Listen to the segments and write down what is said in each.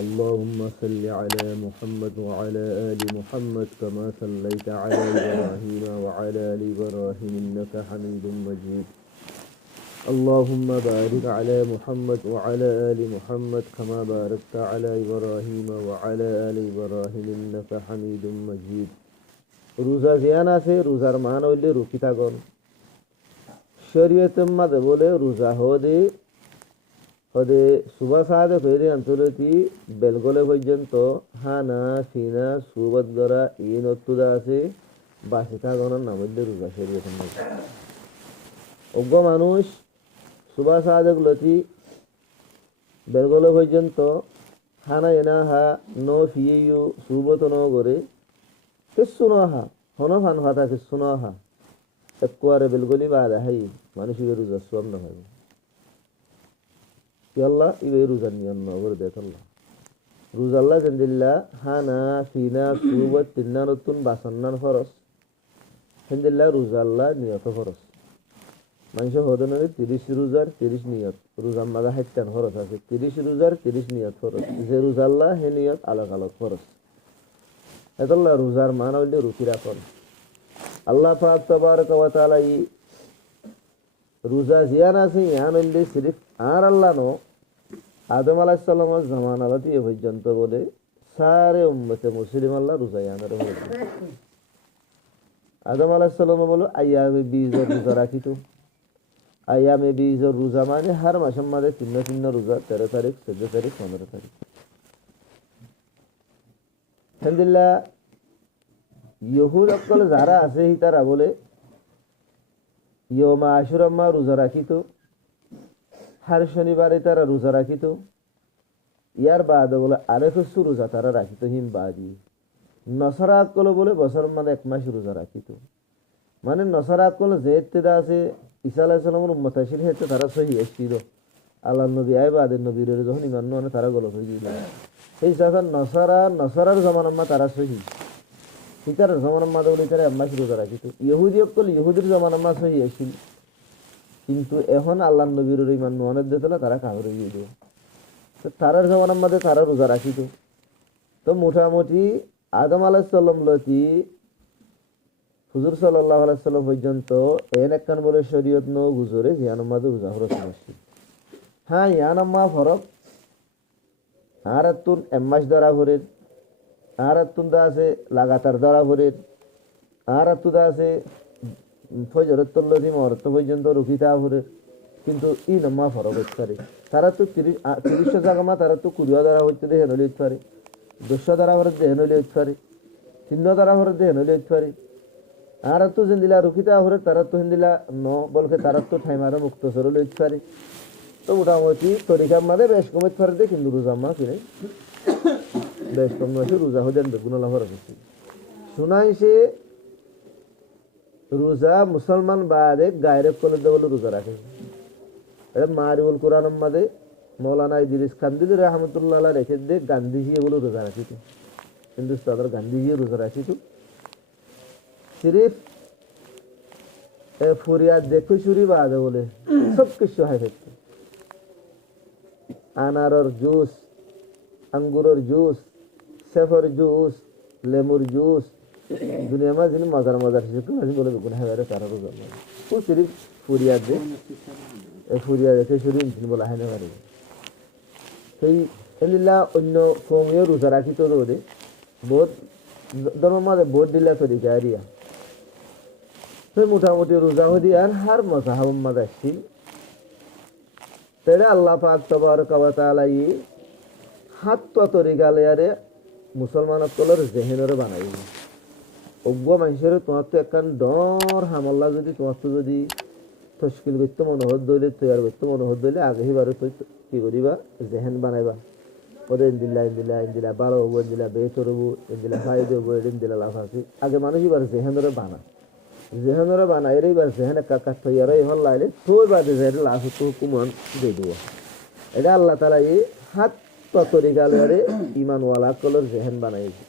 اللهم صل على محمد وعلى آل محمد كما صليت على إبراهيم وعلى آل إبراهيم إنك حميد مجيد. اللهم بارك على محمد وعلى آل محمد كما باركت على إبراهيم وعلى آل إبراهيم إنك حميد مجيد. রোজা জিয়ান আছে, রোজার মান হইলে রুকিতাগণ শরীয়তের মাঝে বলে রোজা হদে হদে সুবা সাহায্য ফেরে আন্তর্জাতি বেলগলে পর্যন্ত হানা ফিনা সুবাদ দ্বারা এই নতুদা আছে বাসিতাগণের নাম হইলে রোজা শরীয়তের মাঝে অজ্ঞ মানুষ সুবা সাহায্য গুলোতি বেলগলে পর্যন্ত হানা এনা হা ন ফিয়েও সুবত ন করে কিসুনহা হন ফান ফাতা কিসুনহা একবারে বেলগলি বাদা হাই মানুষের রোজা সব না হয় কি আল্লাহ ইবে রোজা নিয়ম না করে দেখ আল্লাহ রোজা আল্লাহ জিন্দিল্লাহ হানা ফিনা সুবত তিন্না নতুন বাসন্নান ফরস জিন্দিল্লাহ রোজা আল্লাহ নিয়ত ফরস মানুষ হদে নদী 30 রোজার 30 নিয়ত রোজা মাগা হাইটান ফরস আছে 30 রোজার 30 নিয়ত ফরস যে রোজা আল্লাহ হে নিয়ত আলাদা আলাদা ফরস এতল্লাহ রোজার মান হইলে রুকিরা কর আল্লাহ পাক তাবারক ওয়া তাআলা ই রোজা জিয়ান আছে ইয়ান হইলে সিরিফ আর আল্লাহ নো আদম আলাইহিস সালামের জামানা হতে এ পর্যন্ত বলে সারে উম্মতে মুসলিম আল্লাহ রোজা ইয়ানের হইছে আদম আলাইহিস সালাম বলো আইয়ামে 20 রোজা রাখিতো আইয়ামে 20 রোজা মানে হর মাসের মধ্যে তিন রোজা 13 তারিখ 14 তারিখ 15 তারিখ আলহামদুলিল্লাহ ইহুদ অকল যারা আছে তারা বলে ইয়মা আশুরাম্মা রোজা রাখিত হার শনিবারে তারা রোজা রাখিত ইয়ার বাদ বলে আরেক রোজা তারা রাখিত হিম বাদি নসরা অকল বলে বছর মানে 1 মাস রোজা রাখিত মানে নসরা অকল যে ইত্তেদা আছে ঈসা আলাইহিস সালামের উম্মত ছিল হেতে তারা সহি আসছিল আল্লাহ নবী আই বাদের নবীর যখন ইমান মানে তারা গলত হয়ে গেল এই সাথে নসরার জমানাম্মা তারা সহি ইতার জমানাম্মা বলে তারা মাস রোজা রাখিত ইহুদি অকল ইহুদির জমানাম্মা সহি আসছিল কিন্তু এখন আল্লাহ নবীর ইমান ননের দিতলা তারা কাফের হয়ে গেল তো তারার জমানাম্মা তারা রোজা রাখিত তো মোটামুটি আদম আলাইহিস সালাম লতি হুজুর সাল্লাল্লাহু আলাইহি সাল্লাম পর্যন্ত এন একখান বলে শরীয়ত ন গুজরে জিয়ানাম্মা রোজা ফরজ আসছিল হ্যাঁ ইয়ানাম্মা ফরক আর তুন এমাস ধরা ভরের আর তুন দা আছে লাগাতার ধরা ভরের আর তুদা আছে ফজরের তল্লতি মহরত পর্যন্ত রুকিতা ভরের কিন্তু ই নাম্মা ফরক হতে পারে তারা তো 30 জায়গা তারা তো 20 দ্বারা হইতে দেখে নলি হইতে পারে 200 দ্বারা ভরে দেখে নলি হইতে পারে 300 দ্বারা ভরে দেখে নলি হইতে পারে আর তো জিন্দিলা রুকিতা ভরে তারা তো হিন্দিলা ন বলকে তারা তো ঠাইমারে মুক্ত সরল হইতে পারে তো মোটামুটি তরিকার মাঝে বেশ কমে পারে কিন্তু রোজা মা কিনে বেশ কম আছে রোজা হয়ে বেগুন লাভর আছে শোনাইছে রোজা মুসলমান বাদে গায়রে কোন দেবল রোজা রাখে এটা মারিউল কোরআনের মাঝে মৌলানা ইদ্রিস কান্দিল রহমতুল্লাহ আলাইহি রেখে দে গান্ধীজি বলে রোজা রাখিত হিন্দুস্তানের গান্ধীজি রোজা রাখিত সিরিফ ফুরিয়াদ দেখো চুরি বাদে বলে সব কিছু হয় আনারর জুস আঙ্গুরের জুস সেফর জুস লেমুর জুস দুনিয়া মা যিনি মজার মজার শিশু আজি বলে গুণ হাজারে তারা রোজা ও সিরিফ ফুরিয়াদ দে ফুরিয়াদ দেখে শরীর ইনজিন বলা হয় না পারে সেই এলিল্লা অন্য কমিও রোজা রাখি তো রোদে বহুত ধর্ম মাঝে ভোট দিলে তরিকা আরিয়া সেই মোটামুটি রোজা হদি আর হার মজা হাব মাঝে আসছিল তেরে আল্লাহ পাক তাবারক ওয়া তাআলা ই হাত তরিকা লয়ারে মুসলমান সকলের জেহেনরে বানাই অজ্ঞ মানুষের তোমার তো একখান ডর হামল্লা যদি তোমার তো যদি তশকিল করতে মনোহর দইলে তৈরি করতে মনোহর দইলে আগেই বারে তুই কি করিবা জেহেন বানাইবা ওদের ইন্দিলা বারো হবো ইন্দিলা বেতর হবো ইন্দিলা ফায়দে হবো ইন্দিলা লাভ আছে আগে মানুষ এবার জেহেনরে বানা জেহেনরে বানাইলে এবার জেহেন কাকা তৈরি হল লাইলে তোর বাদে জেহেন লাভ তো কুমন দিয়ে দেবো এটা আল্লাহ তাআলা এই হাত তরিকা লয়ারে ইমানওয়ালা কলর জেহেন বানাইছে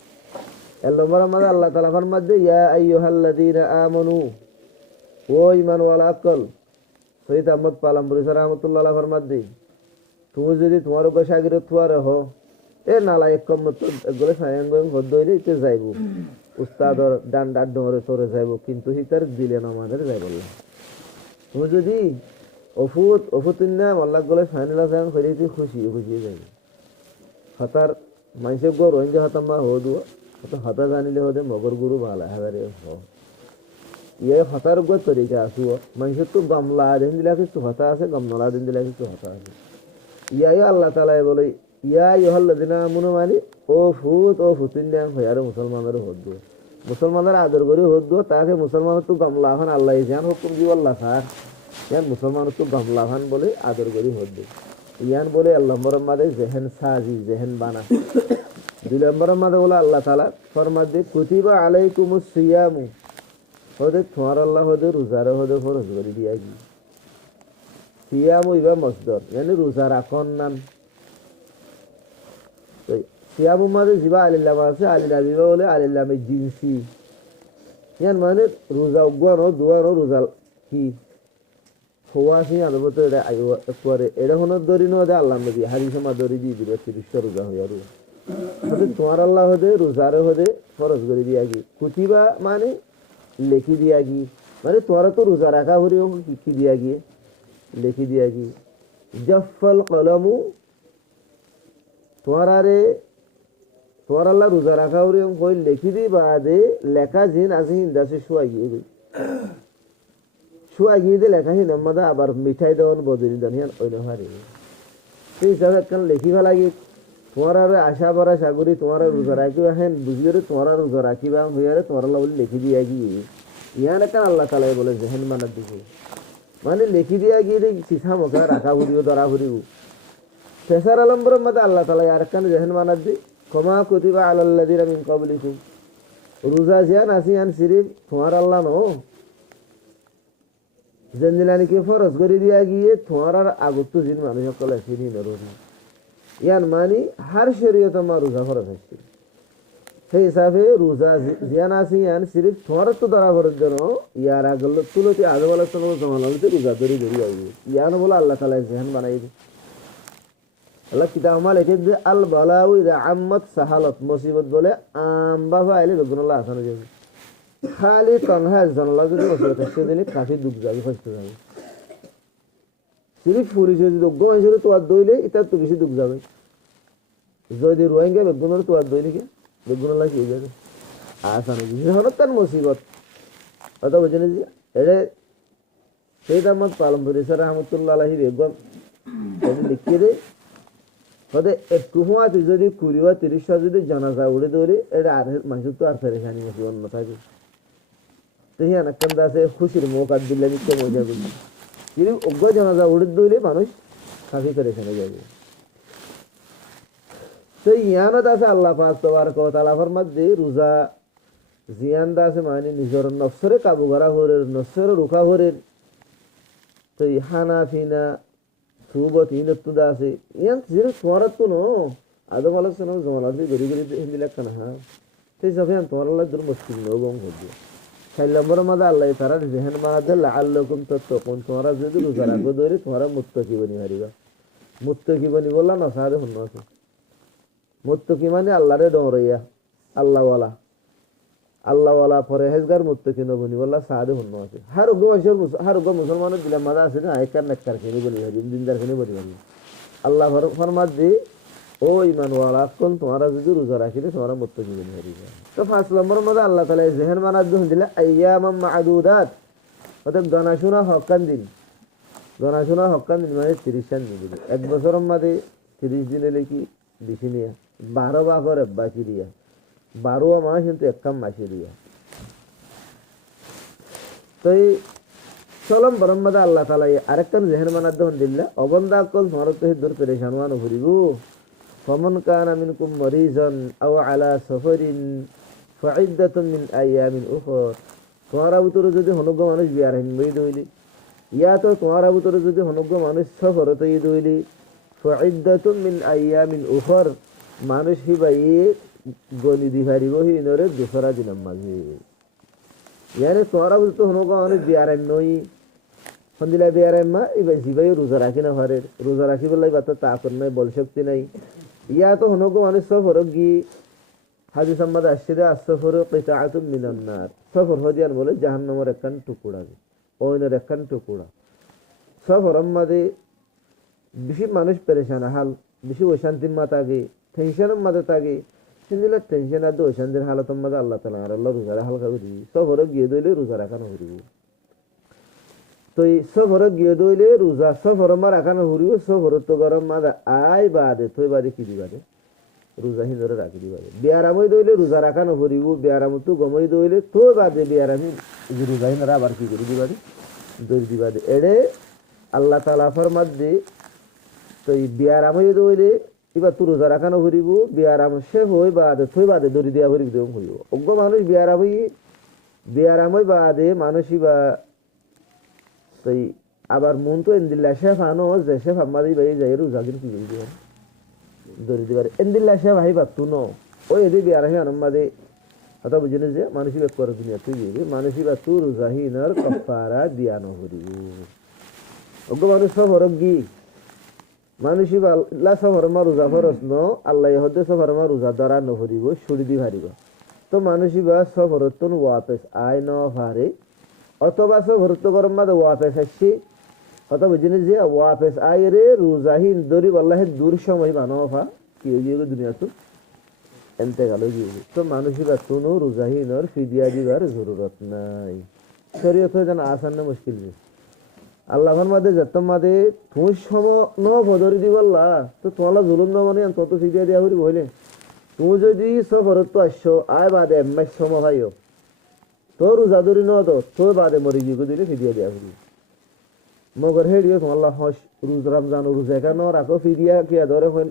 এর নম্বর আমাদের আল্লাহ তাআলা ফরমাচ্ছে ইয়া আইয়ুহাল্লাযীনা আমানু ও ইমানওয়ালা কল সৈয়দ আহমদ পালামপুরি রাহমাতুল্লাহ আলাইহি ফরমাচ্ছে তুমি যদি তোমার উপর শাগিরত হওয়ার হো এ নালা এক কম তো গলে সায়াঙ্গ হদ হইলে ইতে যাইব উস্তাদর ডান্ডার ডরে তোরে যাইব কিন্তু হিতার দিলেন আমাদের যাই বললাম তুমি যদি অফুতিন না মল্লাক গলে ফাইনাল সায়াং হইলে তুই খুশি খুশি যাইব হতার মানুষে গো রোহিঙ্গা হতাম বা হদুয়া হতা জানিলে হদে মগর গুরু ভালো হাজারে ইয়ে হতার গো তরিকা আসুয়া মানুষের তো গামলা দিন দিলা কিছু হতা আছে গামলা দিন দিলা কিছু হতা আছে ইয়াই আল্লাহ তাআলা বলে ইয়া ইহল্লাযিনা আমানু মানে ও ফুতিন হয় আর মুসলমানদের হদ মুসলমানদের আদর করে হদ তাকে মুসলমানের তো গামলা খান আল্লাহ জান হুকুম দি আল্লাহ স্যার ইয়ান মুসলমানের তো গামলা খান বলে আদর করে হদ ইয়ান বলে আল্লাহ মাদে জেহেন সাজি জেহেন বানা দুই নম্বর মাদে বলে আল্লাহ তাআলা ফরমাদ দে কুতিবা আলাইকুমুস সিয়ামু হদে তোমার আল্লাহ হদে রোজারে হদে ফরজ করে দিয়া কি সিয়ামু ইবা মসদর মানে রোজা রাখন নাম সিয়ামু মাদে জিবা আলিল্লাহ আছে আলিল্লাহ বিবা বলে আলিল্লাহ জিনসি ইয়ান মানে রোজা উগানো দুয়ানো রোজা কি হওয়াছি আদবত এটা আইও করে এটা হনো দরি নো দে আল্লাহ নবী হাদিসে মা দরি দি দিবে 30 রোজা হইয়া রোজা হদে তোমার আল্লাহ হদে রোজারে হদে ফরজ করে দিয়া কি কুতিবা মানে লেখি দিয়া কি মানে তোমার তো রোজা রাখা হরিও কি দিয়া গিয়ে লিখি দিয়া কি জাফল কলমু তোমার আল্লাহ রোজা রাখা হরিও কই লিখি দি বাদে লেখা জিন আছে হিন্দাসে শুয়া গিয়ে দে লেখা হিন আমাদা আবার মিঠাই দেওয়ান বদলি দেন হিয়ান ওই নহারি সেই হিসাবে একখান লিখিবা লাগি তোমার আশা ভরা সাগরি তোমার রোজা রাখিবা হেন বুঝিয়ে তোমার রোজা রাখিবা হইয়ারে তোমার আল্লাহ বলে লিখি দিয়া গিয়ে ইয়ান একখান আল্লাহ তাআলা বলে জেহেন মানার দিকে মানে লিখি দিয়া গিয়ে চিঠা মুখা রাখা ফুরিব ধরা ফুরিব ফেসার আলম্বরের মধ্যে আল্লাহ তাআলা আর একখান জেহেন মানার দি ক্ষমা কুতিবা আলাল্লাযিনা মিন ক্বাবলিকুম রোজা জিয়ান আসিয়ান সিরিফ তোমার আল্লাহ নো জেনদিলানিকে ফরজ করে দিয়া গিয়ে তোমার আর আগত জিন মানুষ সকল আসিনি না রোজা ইয়ান মানি হার শরীয়ত মা রোজা ফরজ আসছে সেই হিসাবে রোজা জিয়ান আসিয়ান সিরিফ তোমার তো ধরা ফরজ যেন ইয়ার আগল তুলতে আজবালা তো জমানাতে রোজা ধরে আইবে ইয়ান বলে আল্লাহ তাআলা জেহান বানাইবে আল্লাহ কিতাব আমা লিখে যে আল বালাউ ইযা আম্মাত সাহালাত মুসিবত বলে আম্বা ফাইলে বেগুনাল্লাহ আসান যাবে খালি তনহা জানাল্লাহ যদি মুসিবত আসছে দিনে কাফি দুঃখ যাবে কষ্ট যাবে সিরিফ ফুরি যদি দুঃখ মানুষের তো আর দইলে এটা তো বেশি দুঃখ যাবে যদি রোহিঙ্গা বেগুনের তো আর দইলে কি বেগুনাল্লাহ কি যাবে আসান যাবে হঠাৎ তার মুসিবত কথা বুঝেন যে এটা সৈয়দ আহমদ পালমপুরি স্যার রহমতুল্লাহ আলাইহি বেগম লিখিয়ে দেয় হতে একটু হওয়াতে যদি 20 বা 30 যদি জানাজা উড়ে দৌড়ে এটা আর মানুষের তো আর ফেরেখানি মাসি অন্য থাকে তো হিয়ান একখান আছে খুশির মৌকা দিলে নিত্য মজা করবে কিন্তু অজ্ঞ জানাজা উড়ে দৌড়ে মানুষ কাফি ফেরেখানে যাবে তো ইয়ানত আছে আল্লাহ পাক তাবারক ওয়া তাআলা ফরমাতে রোজা জিয়ানদা আছে মানে নিজের নফসরে কাবু করা হরে নফসরে রুখা হরে তো হানাফিনা সুবত ইনতুদা আছে ইয়ান জিরো তোমারত কোনো আদম আলাইহিস সালাম জমানাতে গরি হিন্দি লেখা না সেই সব ইয়ান তোমার আল্লাহ দুর মুশকিল নবং হচ্ছে 4 নম্বর মাদা আল্লাহ তারা জেহেন মানাতে লাআল্লাকুম তাত্তাকুন তোমরা যদি রোজা রাখো ধরে তোমরা মুত্তাকি বনি হারিবা মুত্তাকি বনি বললা না সাদে হন না মুত্তাকি মানে আল্লাহরে ডরাইয়া আল্লাহওয়ালা পরহেজগার মুত্তাকি নবনি বললা সাদে হন আছে হার গো মুসলমানের দিলে মাদা আছে না একার নেককার খেনি বলি দিনদার খেনি বলি আল্লাহ ফরমাত দি ও ঈমানওয়ালা কোন তোমরা যদি রোজা রাখিলে তোমরা মুত্তাকি বনি হারিবা তো 5 নম্বর মধ্যে আল্লাহ তাআলা জেহেন মানাত দিলে আইয়ামাম মা'দুদাত অর্থাৎ গণাশোনা হক্কান দিন মানে 30 দিন দিবে এক বছরের মধ্যে 30 দিনে লিখি বেশি নিয়া 12 বাঘরে বাকি দিয়া 12 মাস কিন্তু এক কাম মাসে দিয়া তো এই চলম বরম্মদা আল্লাহ তাআলা আরেকটান জেহেন মানাত দিলে অবন্দা কল তোমার তো দূর পেরেশান ওয়ান হরিবু فمن كان منكم مريضا أو على سفر فعدة من أيام أخرى তোমার ভিতরে যদি হনুগ্য মানুষ বিয়ার হিনবই দইলি ইয়া তো তোমার ভিতরে যদি হনুগ্য মানুষ সফরতে দইলি فعدة من أيام أخرى মানুষ হিবাই গনি দি হারিব হিনরে দোসরা দিনের মাঝে ইয়ানে তোমার ভিতরে হনুগ্য মানুষ বিয়ার নই হন্দিলা বিয়ার মা ইবাই জিবাই রোজা রাখি না হারে রোজা রাখি বলাই বাত তা কর নাই বল শক্তি নাই ইয়া তো হনগো মানে সফর গি হাদিস আম্মাদ আসছে আসফর কিতাআতুম মিনান নার সফর হদিয়ান বলে জাহান্নামের একখান টুকরা ওইনের একখান টুকরা সফর আম্মাদে বেশি মানুষ পেরেশান হাল বেশি অশান্তির মা থাকে টেনশনের মাঝে থাকে সেদিন টেনশন আর অশান্তির হালতের মাঝে আল্লাহ তালা আর আল্লাহ রোজারা হালকা করি সফরে গিয়ে দইলে রোজা রাখানো হরিব তো এই সফরে গিয়ে দইলে রোজা সফর মা রাখানো হরিব সফর তো গরম মাঝে আয় বাদে থই বাদে কি দিবাদে রোজা হিন্দরে রাখি দিবাদে বিয়ারামই দইলে রোজা রাখানো হরিব বিয়ারাম তো গমই দইলে তো বাদে বিয়ারামি রোজা হিন্দরা আবার কি করে দিবাদে দই দিবাদে এড়ে আল্লাহ তালা ফরমাদ তো এই বিয়ারামই দইলে এবার তো রোজা রাখানো হরিব বিয়ারাম সে হই বাদে থই বাদে দড়ি দিয়া হরিব দেব হরিব অজ্ঞ মানুষ বিয়ারামই বাদে মানুষই বা তো আবার মন তো এন্দিল্লা শেফ আনো যে শেফ আমাদের বাই যাই রোজা কিন্তু কি করে দিবেন দড়ি দিবার এন্দিল্লা শেফ হাই বাতু ন ওই এদি বিয়ারামি আনমাদে কথা বুঝিনে যে মানুষই বাত করে দুনিয়া তুই দিবি মানুষই বা তু রোজাহিনার কাফারা দিয়ানো হরিব অজ্ঞ মানুষ সব হরক গি মানুষই আল্লাহ সফরমা রোজা ফরস ন আল্লাহ হদে সফরমা রোজা দ্বারা নহরিব ছুড়ি দি ভারিব তো মানুষই বা সফরতন ওয়াপেস আয় ন ভারে অথবা সফরত গরম মাদে ওয়াপেস আসছি কথা বুঝিনি যে ওয়াপেস আয় রে রোজাহীন দরিব আল্লাহে দূর সময় বানফা কি হয়ে যাবে দুনিয়া তো এনতে গেল গিয়ে তো মানুষই বা কোনো রোজাহীনর ফিদিয়া দিবার জরুরত নাই শরীয়ত যেন আসান না মুশকিল যে আল্লাহর মাঝে যেতাম মাঝে তুমি সম ন ভদরি দিবল্লা তো তোমার জুলুম ন মানে তত ফিদিয়া দিয়া করি বলে তুমি যদি সফরত তো আসছো আয় বাদে এম্মাই সম ভাইও তো রোজা ধরি ন তো তোর বাদে মরি গিয়ে দিলে ফিদিয়া দিয়া করি মগর হেডিও তোমার হস রোজ রমজান রোজা কেন রাখো ফিদিয়া কিয়া ধরে হইন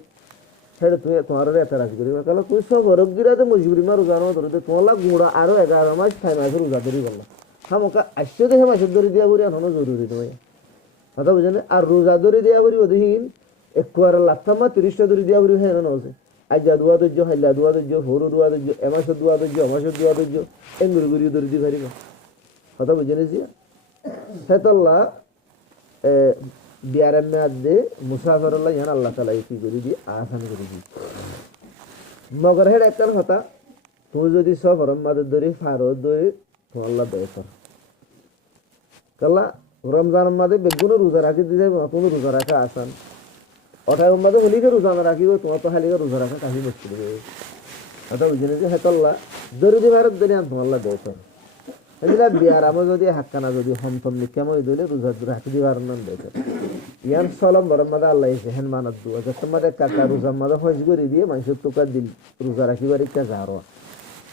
হেডে তুমি তোমার এত রাখি করি কারণ তুই সফরক গিরাতে মজবুরি মা রোজা ন ধরতে তোমার গুঁড়া আরো 11 মাস 6 মাস রোজা ধরি বললা হামকা আসছে দেখে মাসের ধরে দিয়া করি এখনো জরুরি তোমায় কথা বুঝেন আর রোজা ধরে দিয়া করি ওদিন একটু আর লাফামা 30টা ধরে দিয়া করি হ্যাঁ না হচ্ছে আজ যা দোয়া ধৈর্য হাইলা দোয়া ধৈর্য হরু দোয়া ধৈর্য এমাসের দোয়া ধৈর্য অমাসের দোয়া ধৈর্য এঙ্গুরি গুড়ি ধরে দিয়ে পারিব কথা বুঝে নিয়েছি সেতল্লা বিয়ারের মেয়াদ দে মুসাফরল্লাহ ইহান আল্লাহ তালা কি করে দিয়ে আসান করে দিই মগর হেড একটা কথা তুমি যদি সব রম্মাদের ধরে ফারত ধরে তোমার আল্লাহ বেতর কাল্লা রমজান মাদে বেগুনো রোজা রাখি দিতে কোনো রোজা রাখা আসান অঠাই মাদে হলিকে রোজা না রাখিব তোমার তো খালিকে রোজা রাখা কাহি মুশকিল হবে কথা বুঝিনি যে হেতল্লা দরিদি ভারত দিলে তোমার আল্লাহ বেতর এগুলা বিয়ার আমার যদি হাক্কানা যদি হমথম নিকামই দিলে রোজা রাখি দিবার নাম বেতর ইয়ান সলম বরম মাদে আল্লাহ এসে হেন মানত দু তোমার কাকা রোজা মাদে হজ করে দিয়ে মানুষের তোকার দিল রোজা রাখিবার ইচ্ছা যারো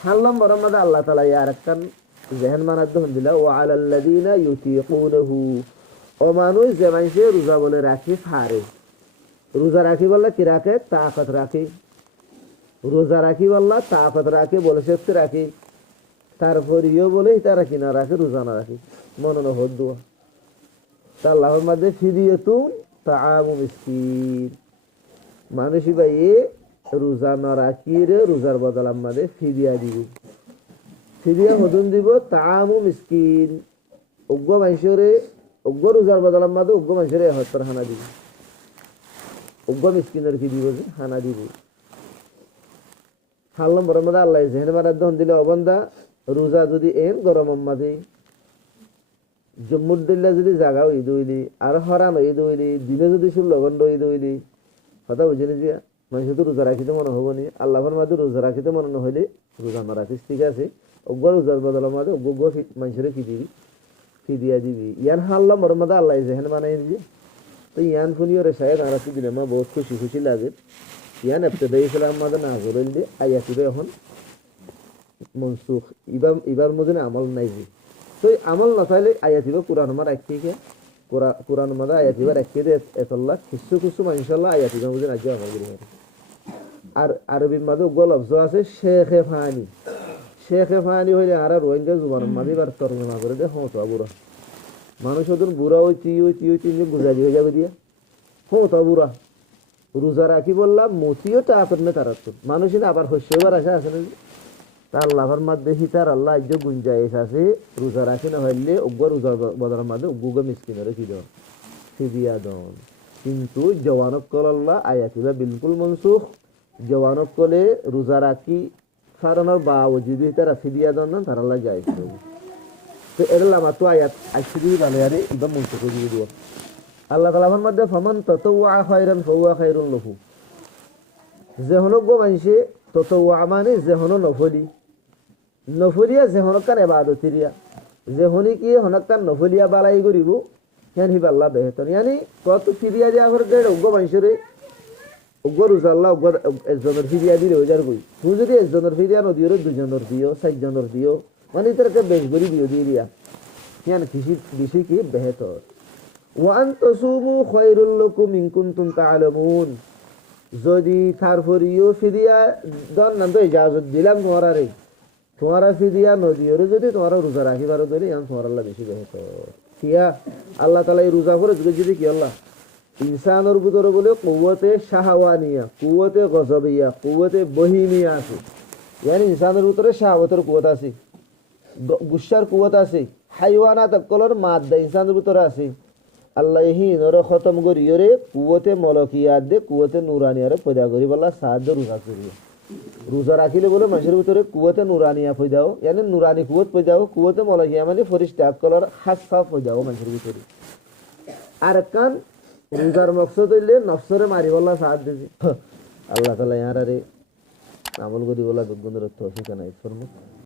হাল্লাম বরম মাদে আল্লাহ তালা ইয়ার একখান জেহেন মানার দহন দিলা ও আলাল্লাযীনা ইউতীকুনাহু ও মানুষ যে মানুষে রোজা বলে রাখি ফারে রোজা রাখি বললা কি রাখে তাকত রাখি রোজা রাখি বললা তাকত রাখি বলে শক্তি রাখি তারপরেও বলে তারা কিনা রাখে রোজা না রাখি মনে না হদ দোয়া তা আল্লাহর মাঝে ফিদিয়াতু তাআমু মিসকিন মানুষই ভাই রোজা না রাখি রে রোজার বদল আমাদের ফিদিয়া দিবি ফিদিয়া হদুন দিব তাআমু মিসকিন অজ্ঞ মানুষরে অজ্ঞ রোজার বদল আমাদের অজ্ঞ মানুষরে হত্তর হানা দিব অজ্ঞ মিসকিনের কি দিব যে হানা দিব হাল্লাম বড় মধ্যে আল্লাহ জেহেন মারার দহন দিলে অবন্ধা রোজা যদি এন গরম মাঝে জম্মুর দিল্লা যদি জাগাও ঈদ হইলি আর হরান ঈদ হইলি দিনে যদি শুন লগন্ড ঈদ হইলি কথা বুঝিনি যে মানুষ তো রোজা রাখিতে মনে হবো নি আল্লাহর মাঝে রোজা রাখিতে মনে না হইলে রোজা না রাখিস ঠিক আছে অজ্ঞ রোজার বদলের মাঝে অজ্ঞ মানুষের কি দিবি কি দিয়া দিবি ইয়ান হাল্লাম বড় মধ্যে আল্লাহ জেহেন মানাই যে তো ইয়ান শুনিও রে সাহেব আর কি দিলে মা বহুত খুশি খুশি লাগে ইয়ান এবতদাই ইসলাম মাঝে না হইলে আয়াতিবে এখন মনসুখ ইবার মধ্যে আমল নাই যে তো আমল না চাইলে আয়াতিবা কোরআন আমার এক থেকে কোরআন মাদা আয়াতিবা রাখতে দে এতল্লাহ কিছু কিছু মাইনশাল্লাহ আয়াতিবা মধ্যে রাজ্য আমল করি আর আরবি মাদে লফজ আছে শেখে ফানি হইলে আর রোহিঙ্গা জুবান মাদি বার তর্জমা করে দে হতো বুড়া মানুষ ওদের বুড়া হইতি গুজা দিয়ে যাবে দিয়া হতো বুড়া রোজা রাখি বললাম মতিও তা আপনি তারা তো মানুষই আবার শস্য এবার আসা আছে না তার লাভার মধ্যে হিতার আল্লাহ আজ গুঞ্জাইশ আছে রোজা রাখি না হইলে অজ্ঞ রোজার বদলের মধ্যে অজ্ঞ মিসকিনের কি দেন ফিদিয়া দেন কিন্তু জওয়ানক কল আল্লাহ আয়াতিবা বিলকুল মনসুখ জওয়ানক কলে রোজা রাখি ফারানোর বা ও যদি তারা ফিরিয়া দেন না তারা লাগে আইসে তো এর লামা তো আয়াত আইসে দিয়ে ভালো আরে ইবা মন থেকে দিয়ে দিব আল্লাহ তাআলার মধ্যে ফামান তাতাওয়া খায়রান ফাহুয়া খায়রুন লাহু যে হলো গো মানসে তাতাওয়া মানে যে হলো নফলি নফলিয়া যে হলো কান ইবাদতিরিয়া যে হনি কি হনকান নফলিয়া বালাই করিব হেন হি আল্লাহ বেহতর ইয়ানি কত ফিরিয়া দেয়া করে গেড় গো মানসরে উগ্র রোজাল্লাহ উগ্র একজনের ফিরিয়া দিলে ওজার বই তুই যদি একজনের ফিরিয়া নদীর দুজনের দিও চারজনের দিও মানে তারকে বেশ করে দিও দিয়ে দিয়া ইয়ান কৃষি বেশি কি বেহতর ওয়ান তাসুমু খায়রুল লাকুম ইন কুনতুম তা'লামুন যদি তারপরিও ফিরিয়া দন না তো ইজাজত দিলাম তোমারা ফিরিয়া নদীর যদি তোমার রোজা রাখিবার ধরে ইয়ান তোমার আল্লাহ বেশি বেহতর কিয়া আল্লাহ তাআলা এই রোজা করে যদি কি আল্লাহ ইনসানের ভিতরে বলে কুওয়াতে শাহওয়ানিয়া কুওয়াতে গজবিয়া কুওয়াতে বহিমিয়া আছে ইয়ানি ইনসানের ভিতরে শাহওয়াতের কুওয়াত আছে গুসার কুওয়াত আছে হাইওয়ানাত কলর মাদা ইনসানের ভিতরে আছে আল্লাহ হিনর খতম করিয়রে কুওয়াতে মলকিয়াত দে কুওয়াতে নুরানিয়ারে পয়দা করি বলা সাহায্য রোজা করিও রোজা রাখিলে বলে মানুষের ভিতরে কুওয়াতে নুরানিয়া পয়দাও ইয়ানি নুরানি কুওয়াত পয়দাও কুওয়াতে মলকিয়া মানে ফরিস্তা কলর হাসফা পয়দাও মানুষের ভিতরে আর কান রোজার মকসদ হইলে নফসরে মারি বলা সাহায্য দিছি আল্লাহ তাআলা ইয়ারে আমল করি বলা গুণের তৌফিক নাই ফরমু